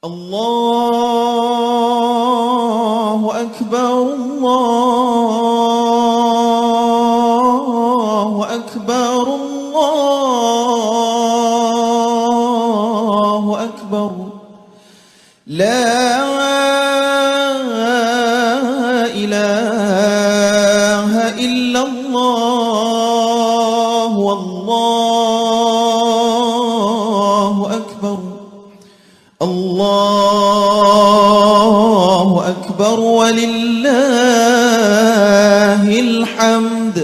الله أكبر الله أكبر الله أكبر لا إله إلا الله والله أكبر الله أكبر ولله الحمد.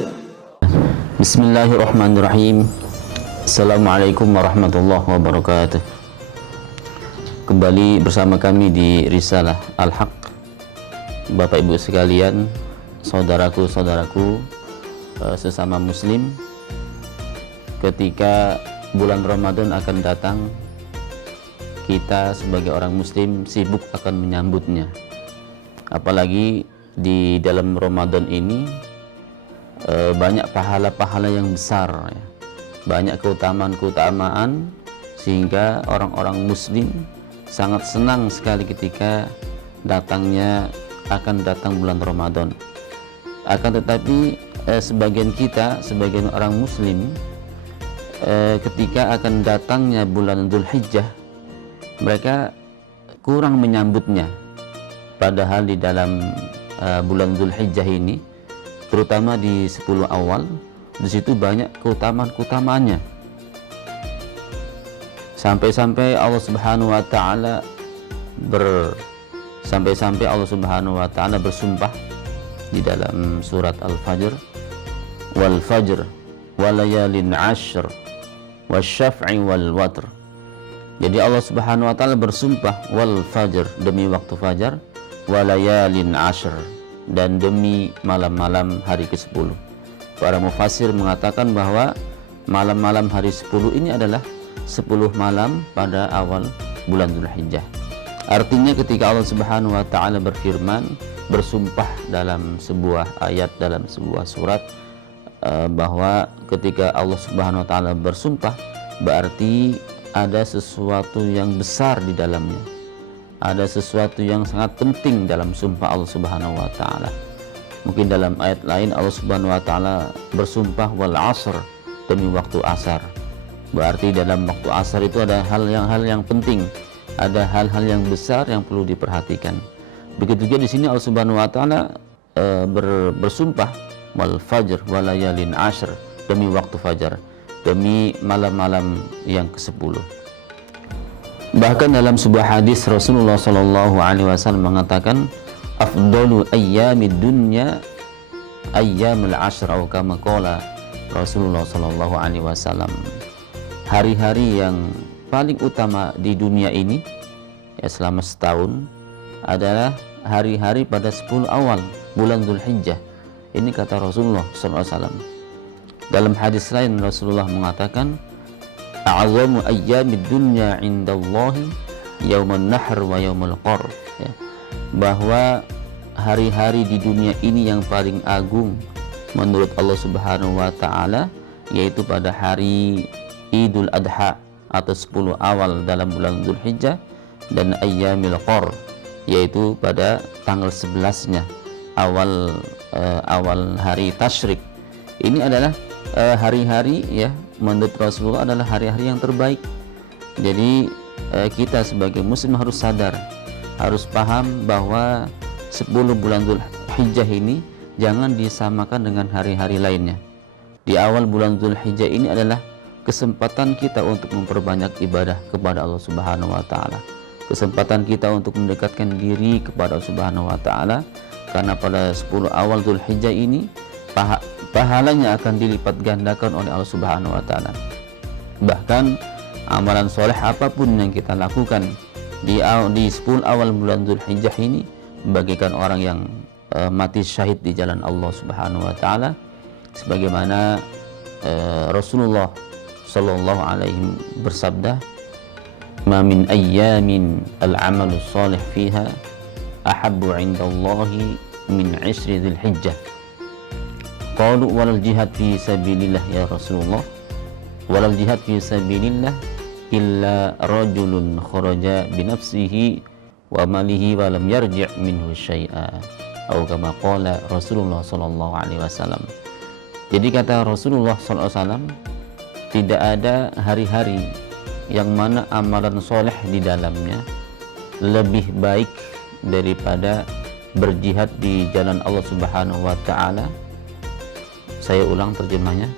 Bismillahirrahmanirrahim. Assalamualaikum warahmatullahi wabarakatuh. Kembali bersama kami di Risalah Al-Haq. Bapak Ibu sekalian, saudaraku-saudaraku sesama muslim, ketika bulan Ramadan akan datang, kita sebagai orang muslim sibuk akan menyambutnya. Apalagi di dalam Ramadan ini banyak pahala-pahala yang besar ya. Banyak keutamaan-keutamaan sehingga orang-orang muslim sangat senang sekali ketika akan datang bulan Ramadan. Akan tetapi sebagian orang muslim ketika akan datangnya bulan Dzulhijjah, mereka kurang menyambutnya. Padahal di dalam bulan Dzulhijjah ini, terutama di 10 awal, di situ banyak keutamaannya. Sampai-sampai Allah Subhanahu wa taala bersumpah di dalam surat Al-Fajr, wal fajr walayalin ashr wasyaf'i wal watr. Jadi Allah Subhanahu wa taala bersumpah wal fajr, demi waktu fajar, walayalin ashr, dan demi malam-malam hari ke-10. Para mufassir mengatakan bahwa malam-malam hari 10 ini adalah 10 malam pada awal bulan Dzulhijjah. Artinya ketika Allah Subhanahu wa taala bersumpah dalam sebuah ayat, dalam sebuah surat, bahwa ketika Allah Subhanahu wa taala bersumpah, berarti ada sesuatu yang besar di dalamnya. Ada sesuatu yang sangat penting dalam sumpah Allah Subhanahu wa taala. Mungkin dalam ayat lain Allah Subhanahu wa taala bersumpah wal asr, demi waktu asar. Berarti dalam waktu asar itu ada hal yang penting, ada hal-hal yang besar yang perlu diperhatikan. Begitu juga di sini Allah Subhanahu wa taala bersumpah wal fajr walayalin ashr, demi waktu fajar, demi malam-malam yang ke-10. Bahkan dalam sebuah hadis Rasulullah Shallallahu Alaihi Wasallam mengatakan, afdalu ayyamid dunya ayyamul ashr, atau kama qala Rasulullah Shallallahu Alaihi Wasallam. Hari-hari yang paling utama di dunia ini ya selama setahun adalah hari-hari pada 10 awal bulan Dzulhijjah. Ini kata Rasulullah Shallallahu Alaihi Wasallam. Dalam hadis lain Rasulullah mengatakan, a'zamu ayyamid dunya indallahi yaumun nahr wa yaumul qar, ya, bahwa hari-hari di dunia ini yang paling agung menurut Allah Subhanahu wa taala yaitu pada hari Idul Adha atau 10 awal dalam bulan Dzulhijjah, dan ayyamil qar, yaitu pada tanggal 11-nya awal hari tasyrik. Ini adalah hari-hari ya, menurut Rasulullah adalah hari-hari yang terbaik. Jadi kita sebagai muslim harus sadar, harus paham bahwa 10 bulan Dzulhijjah ini jangan disamakan dengan hari-hari lainnya. Di awal bulan Dzulhijjah ini adalah kesempatan kita untuk memperbanyak ibadah kepada Allah Subhanahu wa taala. Kesempatan kita untuk mendekatkan diri kepada Allah Subhanahu wa taala, karena pada 10 awal Dzulhijjah ini pahalanya akan dilipat gandakan oleh Allah Subhanahu wa taala. Bahkan amalan soleh apapun yang kita lakukan di 10 awal bulan Dzulhijjah ini, bagikan orang yang mati syahid di jalan Allah Subhanahu wa taala, sebagaimana Rasulullah sallallahu alaihi bersabda, ma min ayyamin al-amalu salih fiha ahabbu 'indallahi min 'ishri Dzulhijjah. Qalu walal jihad fi sabilillah ya Rasulullah. Walal jihad fi sabilillah illa rajulun kharaja binafsihi wa malihi wa lam yarji' minhu syai'a, atau kama qala Rasulullah sallallahu alaihi wasallam. Jadi kata Rasulullah sallallahu alaihi wasallam, tidak ada hari-hari yang mana amalan soleh di dalamnya lebih baik daripada berjihad di jalan Allah Subhanahu wa taala. Saya ulang terjemahnya.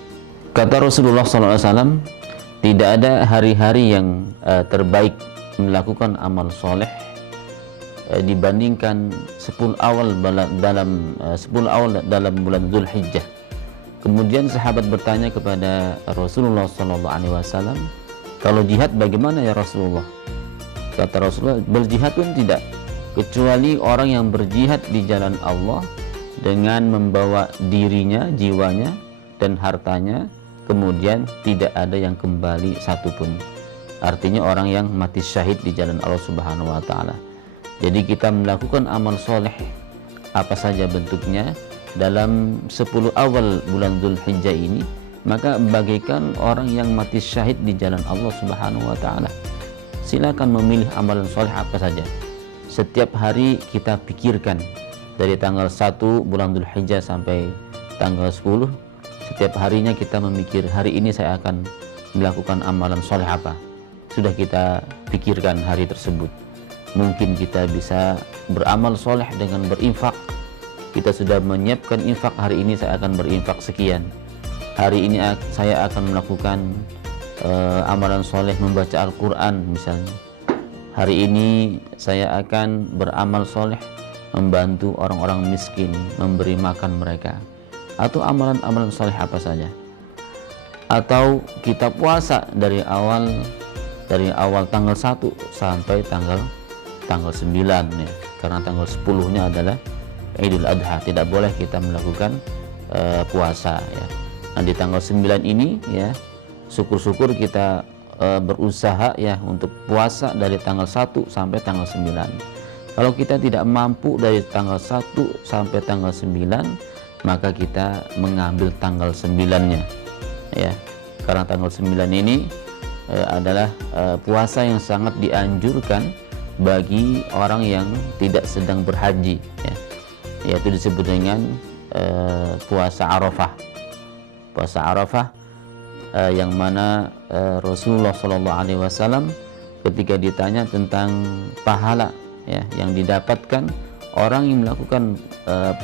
Kata Rasulullah SAW, tidak ada hari-hari yang terbaik melakukan amal soleh dibandingkan 10 awal dalam bulan Dzulhijjah. Kemudian sahabat bertanya kepada Rasulullah SAW, kalau jihad bagaimana ya Rasulullah? Kata Rasulullah, berjihad pun tidak, kecuali orang yang berjihad di jalan Allah dengan membawa dirinya, jiwanya, dan hartanya, kemudian tidak ada yang kembali satupun. Artinya orang yang mati syahid di jalan Allah Subhanahu wa taala. Jadi kita melakukan amal soleh apa saja bentuknya dalam 10 awal bulan Dzulhijjah ini, maka bagaikan orang yang mati syahid di jalan Allah Subhanahu wa taala. Silakan memilih amalan soleh apa saja. Setiap hari kita pikirkan, dari tanggal 1 bulan Dzulhijjah sampai tanggal 10, setiap harinya kita memikir, hari ini saya akan melakukan amalan soleh apa. Sudah kita pikirkan hari tersebut. Mungkin kita bisa beramal soleh dengan berinfak. Kita sudah menyiapkan infak, hari ini saya akan berinfak sekian. Hari ini saya akan melakukan amalan soleh membaca Al-Quran misalnya. Hari ini saya akan beramal soleh membantu orang-orang miskin, memberi makan mereka, atau amalan-amalan soleh apa saja. Atau kita puasa dari awal tanggal 1 sampai tanggal 9 ya, karena tanggal 10-nya adalah Idul Adha, tidak boleh kita melakukan puasa ya. Nah, di tanggal 9 ini ya, syukur-syukur kita berusaha ya untuk puasa dari tanggal 1 sampai tanggal 9. Kalau kita tidak mampu dari tanggal 1 sampai tanggal 9, maka kita mengambil tanggal 9-nya ya. Karena tanggal 9 ini adalah puasa yang sangat dianjurkan bagi orang yang tidak sedang berhaji ya. Yaitu disebut dengan puasa Arafah. Puasa Arafah yang mana Rasulullah SAW ketika ditanya tentang pahala ya yang didapatkan orang yang melakukan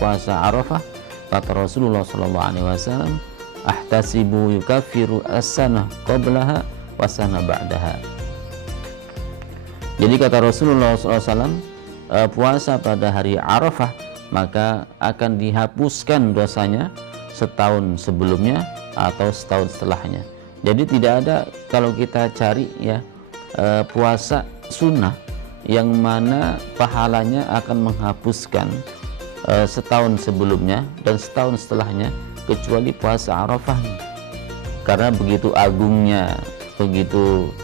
puasa Arafah, kata Rasulullah SAW, ahtasibu yukaffiru as-sanah qablaha wa sanah ba'daha. Jadi kata Rasulullah SAW, puasa pada hari Arafah maka akan dihapuskan dosanya setahun sebelumnya atau setahun setelahnya. Jadi tidak ada, kalau kita cari ya puasa sunnah yang mana pahalanya akan menghapuskan setahun sebelumnya dan setahun setelahnya, kecuali puasa Arafah. Karena begitu agungnya, begitu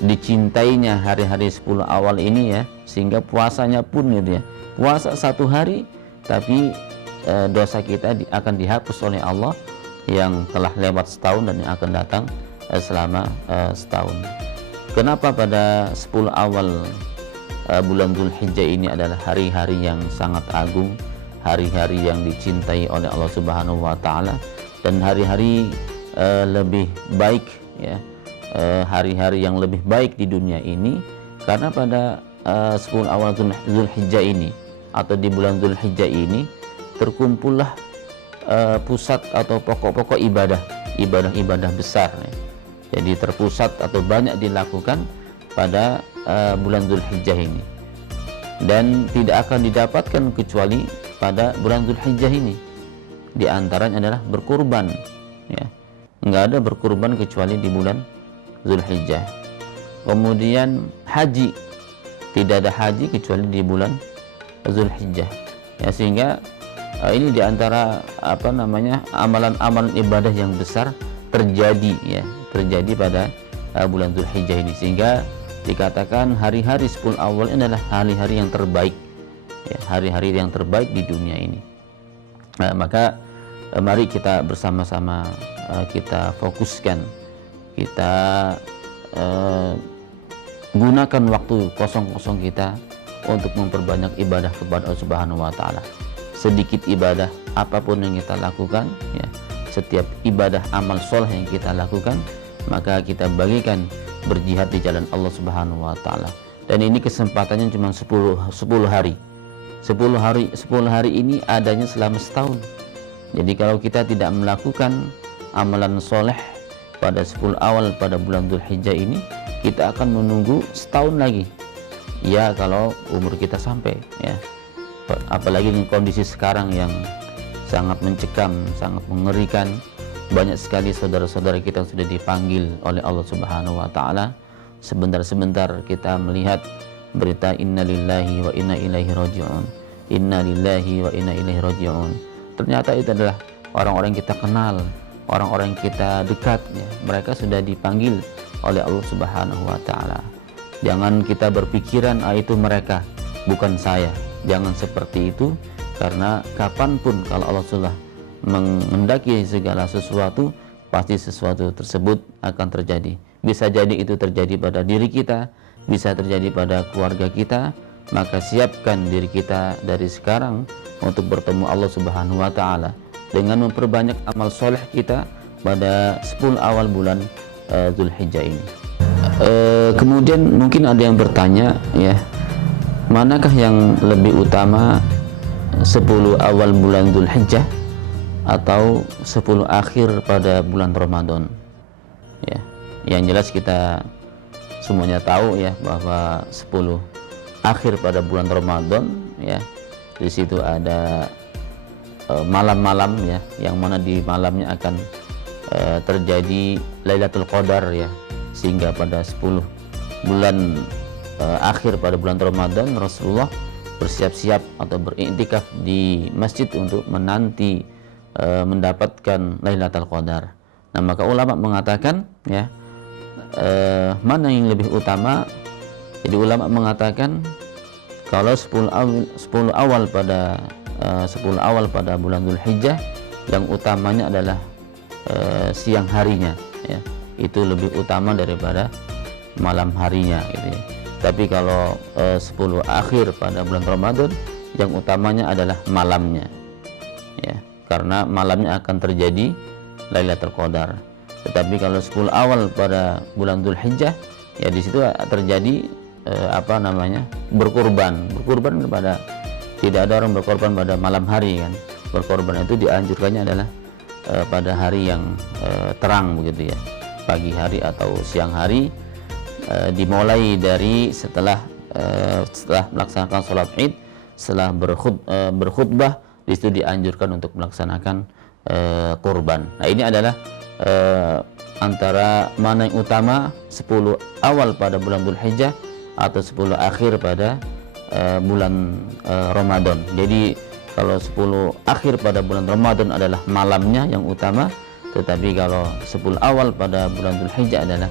dicintainya hari-hari 10 awal ini ya, sehingga puasanya pun gitu ya, puasa 1 hari tapi dosa kita akan dihapus oleh Allah yang telah lewat setahun dan yang akan datang selama setahun. Kenapa pada 10 awal bulan Dzulhijjah ini adalah hari-hari yang sangat agung, hari-hari yang dicintai oleh Allah Subhanahu wa taala, dan hari-hari lebih baik ya, hari-hari yang lebih baik di dunia ini, karena pada 10 awal Dzulhijjah ini atau di bulan Dzulhijjah ini terkumpullah pusat atau pokok-pokok ibadah besar ya. Jadi terpusat atau banyak dilakukan pada bulan Dzulhijjah ini, dan tidak akan didapatkan kecuali pada bulan Dzulhijjah ini. Di antaranya adalah berkurban ya, nggak ada berkurban kecuali di bulan Dzulhijjah. Kemudian haji, tidak ada haji kecuali di bulan Dzulhijjah ya, sehingga ini diantara amalan-amalan ibadah yang besar terjadi pada bulan Dzulhijjah ini, sehingga dikatakan hari-hari 10 awal ini adalah hari-hari yang terbaik ya, hari-hari yang terbaik di dunia ini. Maka mari kita bersama-sama kita fokuskan, kita gunakan waktu kosong-kosong kita untuk memperbanyak ibadah kepada Allah Subhanahu wa taala. Sedikit ibadah apapun yang kita lakukan, ya, setiap ibadah amal soleh yang kita lakukan, maka kita bagikan berjihad di jalan Allah Subhanahu wa taala. Dan ini kesempatannya cuma 10 hari. 10 hari ini adanya selama setahun. Jadi kalau kita tidak melakukan amalan soleh pada 10 awal pada bulan Dzulhijjah ini, kita akan menunggu setahun lagi. Ya, kalau umur kita sampai, ya. Apalagi dengan kondisi sekarang yang sangat mencekam, sangat mengerikan. Banyak sekali saudara-saudara kita yang sudah dipanggil oleh Allah Subhanahu wa taala. Sebentar-sebentar kita melihat berita innalillahi wa inna ilaihi raji'un. Innalillahi wa inna ilaihi raji'un. Ternyata itu adalah orang-orang yang kita kenal, orang-orang yang kita dekat, ya. Mereka sudah dipanggil oleh Allah Subhanahu wa taala. Jangan kita berpikiran itu mereka, bukan saya. Jangan seperti itu, karena kapanpun kalau Allah sudah menghendaki segala sesuatu, pasti sesuatu tersebut akan terjadi. Bisa jadi itu terjadi pada diri kita, bisa terjadi pada keluarga kita. Maka siapkan diri kita dari sekarang untuk bertemu Allah Subhanahu wa taala dengan memperbanyak amal soleh kita pada 10 awal bulan Dzulhijjah ini. Kemudian mungkin ada yang bertanya, ya, manakah yang lebih utama, 10 awal bulan Dzulhijjah atau 10 akhir pada bulan Ramadan? Ya, yang jelas kita semuanya tahu, ya, bahwa 10 akhir pada bulan Ramadan, ya, di situ ada malam-malam, ya, yang mana di malamnya akan terjadi Lailatul Qadar, ya, sehingga pada 10 bulan akhir pada bulan Ramadan Rasulullah bersiap-siap atau beriktikaf di masjid untuk menanti mendapatkan Lailatul Qadar. Nah, maka ulama mengatakan, ya, mana yang lebih utama? Jadi ulama mengatakan kalau 10 awal pada 10 awal pada bulan Dzulhijjah, yang utamanya adalah siang harinya, ya, itu lebih utama daripada malam harinya, gitu, ya. Tapi kalau 10 akhir pada bulan Ramadan, yang utamanya adalah malamnya, ya, karena malamnya akan terjadi Lailatul Qadar. Tetapi kalau 10 awal pada bulan Dzulhijjah, ya, di situ terjadi berkurban kepada, tidak ada orang berkorban pada malam hari, kan. Berkorban itu dianjurkannya adalah pada hari yang terang, begitu, ya, pagi hari atau siang hari, dimulai dari setelah melaksanakan sholat Id, setelah berkhutbah, di situ dianjurkan untuk melaksanakan kurban. Nah, ini adalah antara mana yang utama, 10 awal pada bulan Dzulhijjah atau 10 akhir pada bulan Ramadan. Jadi kalau 10 akhir pada bulan Ramadan adalah malamnya yang utama, tetapi kalau 10 awal pada bulan Dzulhijjah adalah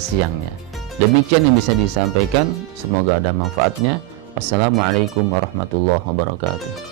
siangnya. Demikian yang bisa disampaikan, semoga ada manfaatnya. Wassalamualaikum warahmatullahi wabarakatuh.